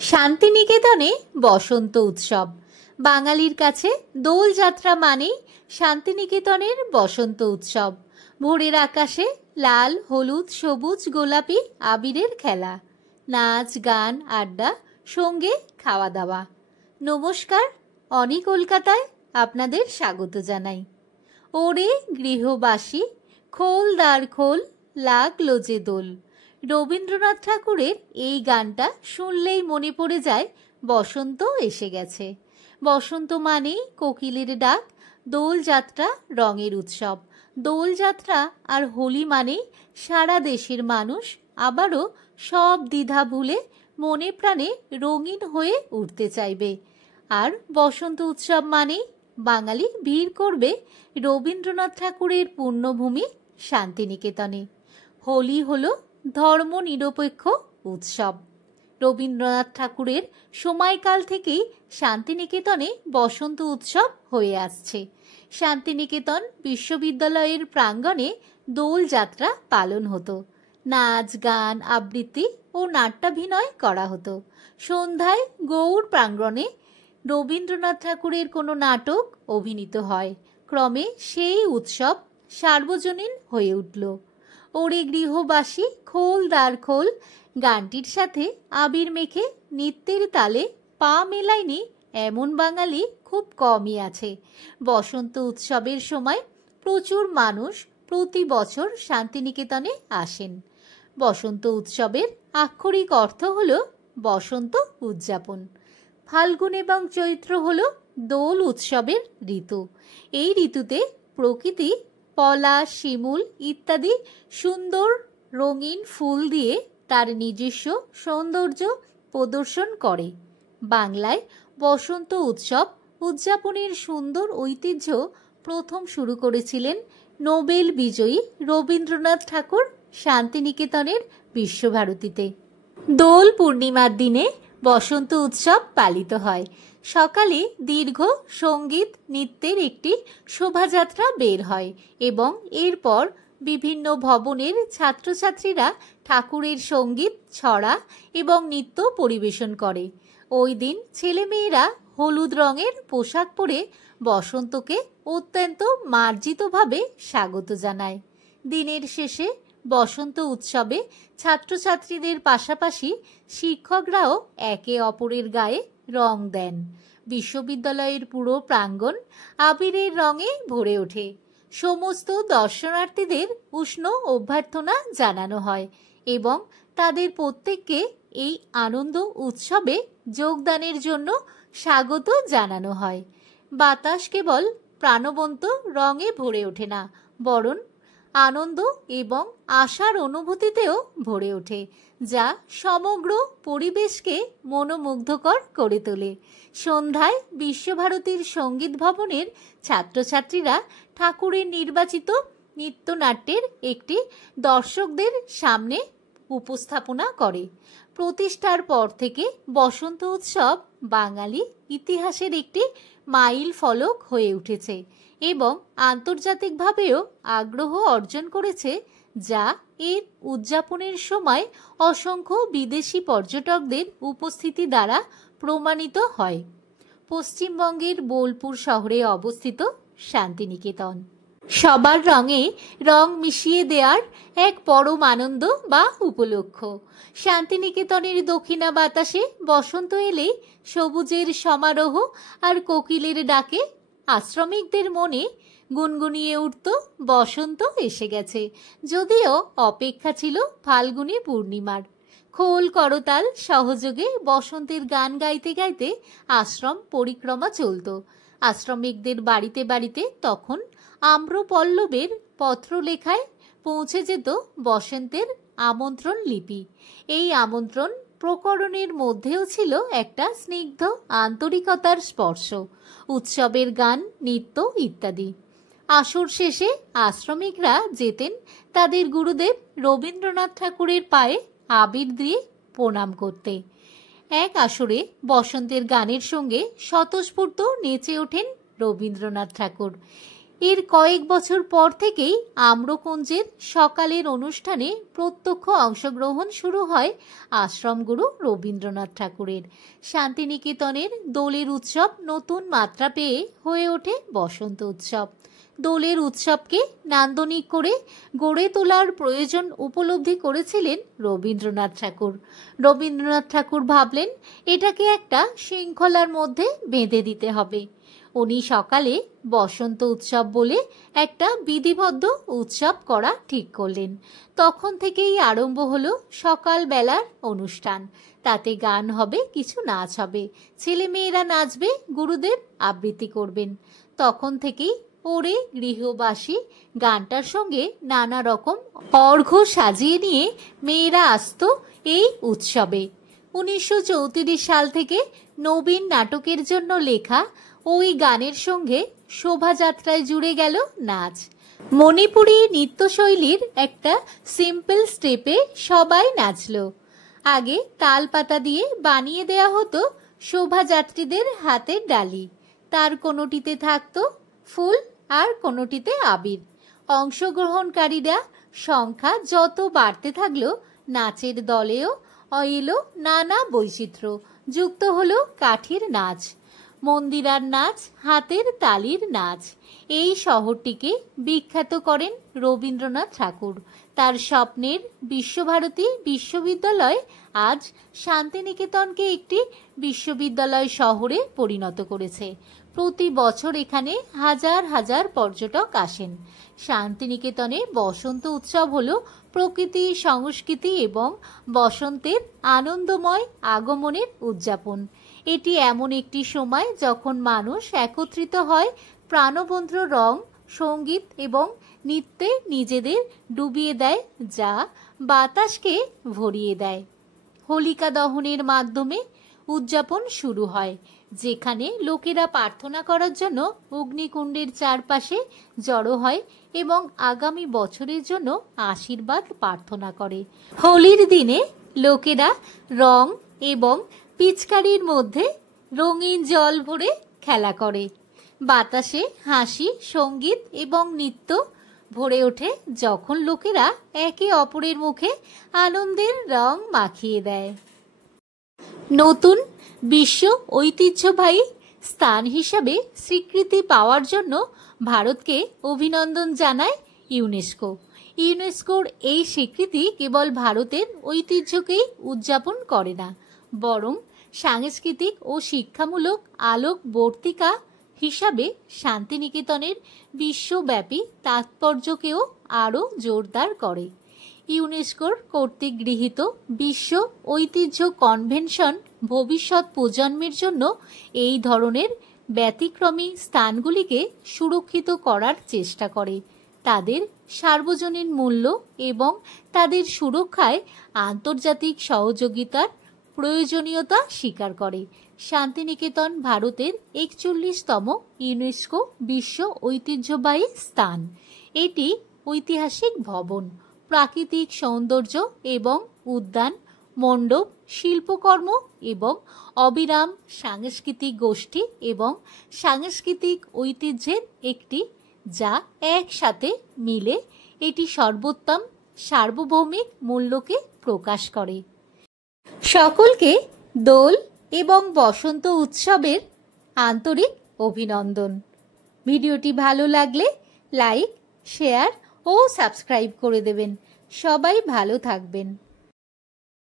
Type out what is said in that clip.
শান্তিনিকেতনে বসন্ত উৎসব। বাঙালির কাছে দোলযাত্রা মানেই শান্তিনিকেতনের বসন্ত উৎসব। ভোরের আকাশে লাল, হলুদ, সবুজ, গোলাপি আবিরের খেলা, নাচ, গান, আড্ডা, সঙ্গে খাওয়া দাওয়া। নমস্কার, অনি কলকাতায় আপনাদের স্বাগত জানাই। ওরে গৃহবাসী, খোল দ্বার খোল, লাগলো যে দোল। রবীন্দ্রনাথ ঠাকুরের এই গানটা শুনলেই মনে পড়ে যায় বসন্ত এসে গেছে। বসন্ত মানেই কোকিলের ডাক, দোলযাত্রা রঙের উৎসব। দোলযাত্রা আর হোলি মানেই সারা দেশের মানুষ আবারও সব দ্বিধা ভুলে মনে প্রাণে রঙিন হয়ে উঠতে চাইবে। আর বসন্ত উৎসব মানেই বাঙালি ভিড় করবে রবীন্দ্রনাথ ঠাকুরের পুণ্যভূমি শান্তিনিকেতনে। হোলি হলো ধর্ম নিরপেক্ষ উৎসব। রবীন্দ্রনাথ ঠাকুরের সময়কাল থেকেই শান্তিনিকেতনে বসন্ত উৎসব হয়ে আসছে। শান্তিনিকেতন বিশ্ববিদ্যালয়ের প্রাঙ্গণে দোলযাত্রা পালন হতো। নাচ, গান, আবৃত্তি ও নাট্যাভিনয় করা হতো। সন্ধ্যায় গৌড় প্রাঙ্গণে রবীন্দ্রনাথ ঠাকুরের কোনো নাটক অভিনীত হয়। ক্রমে সেই উৎসব সার্বজনীন হয়ে উঠল। ওরে গৃহবাসী, খোল দ্বার খোল গানটির সাথে আবির মেখে নৃত্যের তালে পা মেলায়নি এমন বাঙালি খুব কমই আছে। বসন্ত উৎসবের সময় প্রচুর মানুষ প্রতি বছর শান্তিনিকেতনে আসেন। বসন্ত উৎসবের আক্ষরিক অর্থ হল বসন্ত উদযাপন। ফাল্গুন এবং চৈত্র হল দোল উৎসবের ঋতু। এই ঋতুতে প্রকৃতি পলাশ, শিমুল ইত্যাদি সুন্দর রঙিন ফুল দিয়ে তার নিজস্ব সৌন্দর্য প্রদর্শন করে। বাংলায় বসন্ত উৎসব উদযাপনের সুন্দর ঐতিহ্য প্রথম শুরু করেছিলেন নোবেল বিজয়ী রবীন্দ্রনাথ ঠাকুর শান্তিনিকেতনের বিশ্বভারতীতে। দোল পূর্ণিমার দিনে বসন্ত উৎসব পালিত হয়। সকালে দীর্ঘ সঙ্গীত নৃত্যের একটি শোভাযাত্রা বের হয় এবং এরপর বিভিন্ন ভবনের ছাত্রছাত্রীরা ঠাকুরের সঙ্গীত, ছড়া এবং নৃত্য পরিবেশন করে। ওই দিন ছেলেমেয়েরা হলুদ রঙের পোশাক পরে বসন্তকে অত্যন্ত মার্জিতভাবে স্বাগত জানায়। দিনের শেষে বসন্ত উৎসবে ছাত্রছাত্রীদের পাশাপাশি শিক্ষকরাও একে অপরের গায়ে রং দেন। বিশ্ববিদ্যালয়ের পুরো প্রাঙ্গণ আবিরের রঙে ভরে ওঠে। সমস্ত দর্শনার্থীদের উষ্ণ অভ্যর্থনা জানানো হয় এবং তাদের প্রত্যেককে এই আনন্দ উৎসবে যোগদানের জন্য স্বাগত জানানো হয়। বাতাস কেবল প্রাণবন্ত রঙে ভরে ওঠে না, বরং আনন্দ এবং আশার অনুভূতিতেও ভরে ওঠে, যা সমগ্র পরিবেশকে মনোমুগ্ধকর করে তোলে। সন্ধ্যায় বিশ্বভারতীর সঙ্গীত ভবনের ছাত্রছাত্রীরা ঠাকুরের নির্বাচিত নৃত্যনাট্যের একটি দর্শকদের সামনে উপস্থাপনা করে। প্রতিষ্ঠার পর থেকে বসন্ত উৎসব বাঙালি ইতিহাসের একটি মাইল ফলক হয়ে উঠেছে এবং আন্তর্জাতিকভাবেও আগ্রহ অর্জন করেছে, যা এর উদযাপনের সময় অসংখ্য বিদেশি পর্যটকদের উপস্থিতি দ্বারা প্রমাণিত হয়। পশ্চিমবঙ্গের বোলপুর শহরে অবস্থিত শান্তিনিকেতন সবার রঙে রং মিশিয়ে দেওয়ার এক পরম আনন্দ বা উপলক্ষ। শান্তিনিকেতনের দক্ষিণা বাতাসে বসন্ত এলেই সবুজের সমারোহ আর কোকিলের ডাকে আশ্রমিকদের মনে গুনগুনিয়ে উঠত বসন্ত এসে গেছে। যদিও অপেক্ষা ছিল ফাল্গুনী পূর্ণিমার। খোল করতাল সহযোগে বসন্তের গান গাইতে গাইতে আশ্রম পরিক্রমা চলত। আশ্রমিকদের বাড়িতে বাড়িতে তখন আম্রপল্লবের পত্রলেখায় পৌঁছে যেত বসন্তের আমন্ত্রণ লিপি। এই আমন্ত্রণ প্রকরণের মধ্যেও ছিল একটা স্নিগ্ধ আন্তরিকতার স্পর্শ, উৎসবের গান, নৃত্য ইত্যাদি। আসর শেষে আশ্রমিকরা যেতেন তাদের গুরুদেব রবীন্দ্রনাথ ঠাকুরের পায়ে আবির দিয়ে প্রণাম করতে। এক আসরে বসন্তের গানের সঙ্গে স্বতঃস্ফূর্ত নেচে ওঠেন রবীন্দ্রনাথ ঠাকুর। এর কয়েক বছর পর থেকেই আম্রকুঞ্জের সকালের অনুষ্ঠানে প্রত্যক্ষ অংশগ্রহণ শুরু হয় আশ্রমগুরু রবীন্দ্রনাথ ঠাকুরের। শান্তিনিকেতনের দোলের উৎসব নতুন মাত্রা পেয়ে হয়ে ওঠে বসন্ত উৎসব। দোলের উৎসবকে নান্দনিক করে গড়ে তোলার প্রয়োজন উপলব্ধি করেছিলেন রবীন্দ্রনাথ ঠাকুর। রবীন্দ্রনাথ ঠাকুর ভাবলেন এটাকে একটা শৃঙ্খলার মধ্যে বেঁধে দিতে হবে। উনি সকালে বসন্ত উৎসব বলে একটা বিধিবদ্ধ উৎসব করা ঠিক করলেন। তখন থেকেই আরম্ভ হলো সকালবেলার অনুষ্ঠান। তাতে গান হবে, কিছু নাচ হবে, ছেলে মেয়েরা নাচবে, গুরুদেব আবৃত্তি করবেন। তখন থেকেই ওরে গৃহবাসী গানটার সঙ্গে নানা রকম অর্ঘ্য সাজিয়ে নিয়ে মেয়েরা আসতো এই উৎসবে। 1934 সাল থেকে নবীন নাটকের জন্য লেখা ওই গানের সঙ্গে শোভাযাত্রায় জুড়ে গেল নাচ। মণিপুরী নৃত্যশৈলীর একটা সিম্পল স্টেপে সবাই নাচলো। আগে তাল পাতা দিয়ে বানিয়ে দেয়া হতো শোভাযাত্রীদের হাতের ডালি। তার কোনোটিতে থাকতো ফুল আর কোনোটিতে আবির। অংশগ্রহণকারীরা সংখ্যা যত বাড়তে থাকলো, নাচের দলেও এলো নানা বৈচিত্র্য। যুক্ত হলো কাঠির নাচ, মন্দিরার নাচ, হাতের তালির নাচ। এই শহরটিকে বিখ্যাত করেন রবীন্দ্রনাথ ঠাকুর। তার স্বপ্নের বিশ্বভারতী বিশ্ববিদ্যালয় আজ শান্তিনিকেতনকে একটি বিশ্ববিদ্যালয় শহরে পরিণত করেছে। প্রতি বছর এখানে হাজার হাজার পর্যটক আসেন। শান্তিনিকেতনে বসন্ত উৎসব হলো প্রকৃতি, সংস্কৃতি এবং বসন্তের আনন্দময় আগমনের উদযাপন। এটি এমন একটি সময় যখন মানুষ একত্রিত হয়, প্রাণবন্ত রং, সঙ্গীত এবং নৃত্যে নিজেদের ডুবিয়ে দেয়, যা বাতাসকে ভরিয়ে দেয়। হোলিকা দহনের মাধ্যমে উদযাপন শুরু হয়, যেখানে লোকেরা প্রার্থনা করার জন্য অগ্নিকুণ্ডের চারপাশে জড়ো হয় এবং আগামী বছরের জন্য আশীর্বাদ প্রার্থনা করে। হোলির দিনে লোকেরা রং এবং পিচকারির মধ্যে রঙিন জল ভরে খেলা করে। বাতাসে হাসি, সঙ্গীত এবং নৃত্য ভরে ওঠে যখন লোকেরা একে অপরের মুখে আনন্দের রং মাখিয়ে দেয়। নতুন বিশ্ব ঐতিহ্যবাহী স্থান হিসাবে স্বীকৃতি পাওয়ার জন্য ভারতকে অভিনন্দন জানায় ইউনেস্কো। ইউনেস্কোর এই স্বীকৃতি কেবল ভারতের ঐতিহ্যকেই উদযাপন করে না, বরং সাংস্কৃতিক ও শিক্ষামূলক আলোকবর্তিকা হিসাবে শান্তিনিকেতনের বিশ্বব্যাপী তাৎপর্যকেও আরও জোরদার করে। ইউনেস্কোর কর্তৃক গৃহীত বিশ্ব ঐতিহ্য কনভেনশন ভবিষ্যৎ প্রজন্মের জন্য এই ধরনের ব্যতিক্রমী স্থানগুলিকে সুরক্ষিত করার চেষ্টা করে, তাদের সার্বজনীন মূল্য এবং তাদের সুরক্ষায় আন্তর্জাতিক সহযোগিতার প্রয়োজনীয়তা স্বীকার করে। শান্তিনিকেতন ভারতের 41তম ইউনেস্কো বিশ্ব ঐতিহ্যবাহী স্থান। এটি ঐতিহাসিক ভবন, প্রাকৃতিক সৌন্দর্য এবং উদ্যান, মণ্ডপ, শিল্পকর্ম এবং অবিরাম সাংস্কৃতিক গোষ্ঠী এবং সাংস্কৃতিক ঐতিহ্যের একটি, যা একসাথে মিলে এটি সর্বোত্তম সার্বভৌমিক মূল্যকে প্রকাশ করে। সকলকে দোল এবং বসন্ত উৎসবের আন্তরিক অভিনন্দন। ভিডিওটি ভালো লাগলে লাইক, শেয়ার ও সাবস্ক্রাইব করে দেবেন। সবাই ভালো থাকবেন।